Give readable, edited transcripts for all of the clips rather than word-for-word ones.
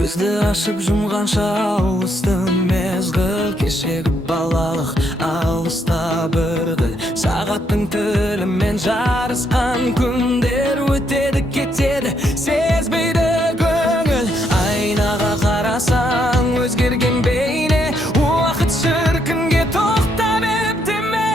Көзді ашып жұмғанша ауысты мезгіл, кешегі балалық алыста бірді. Сағаттың тілімен жарысқан күндер өтеді кетеді, сезбейді көңіл. Айнаға қарасаң өзгерген бейне, уақыт шіркінге тоқта беріпті ме?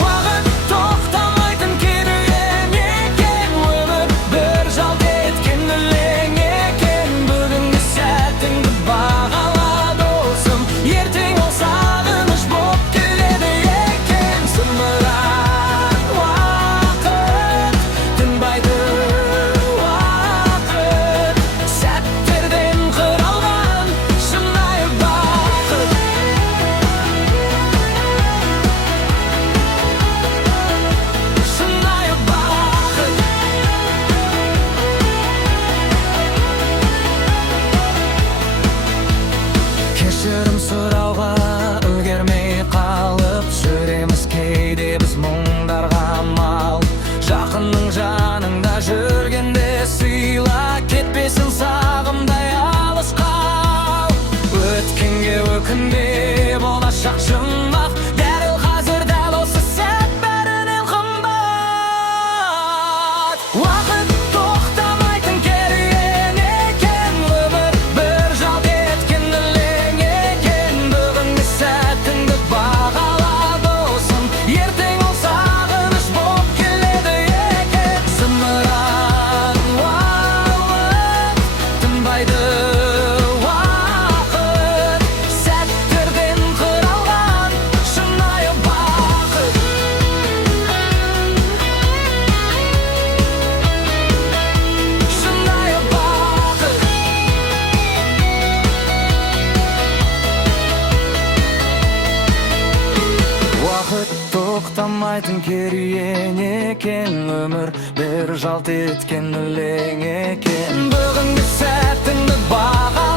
Уақыт тоқтамайтын керуен екен, өмір бір жалт еткен өлең екен. Бүгінгі сәтіңді бағала досым, ертең ол сағыныш боп келеді екен. Зымыран уақыт, тынбайды уақыт, сәттерден құралған шынайы бақыт. Шынайы бақыт. Кешірім сұрауға үлгермей қалып жүреміз кейде біз мұңдарға мал. Жақынның жаныңда жүргенде сыйла, кетпесін сағымдай алыс қал. Өткенге өкінбе, болашақ жұмбақ, дәл қазір дәл осы сәт бәрінен қымбат. Уақыт тоқтамайтын керуен екен, өмір бір жалт еткен өлең екен. Бүгінгі сәтіңді бағала досым, ертең ол сағыныш боп келеді екен. Зымыран уақыт, тынбайды уақыт, сәттерден құралған шынайы бақыт. Шынайы бақыт. Уақыт тоқтамайтын керуен екен, өмір бір жалт еткен өлең екен. Бүгінгі сәтіңді баға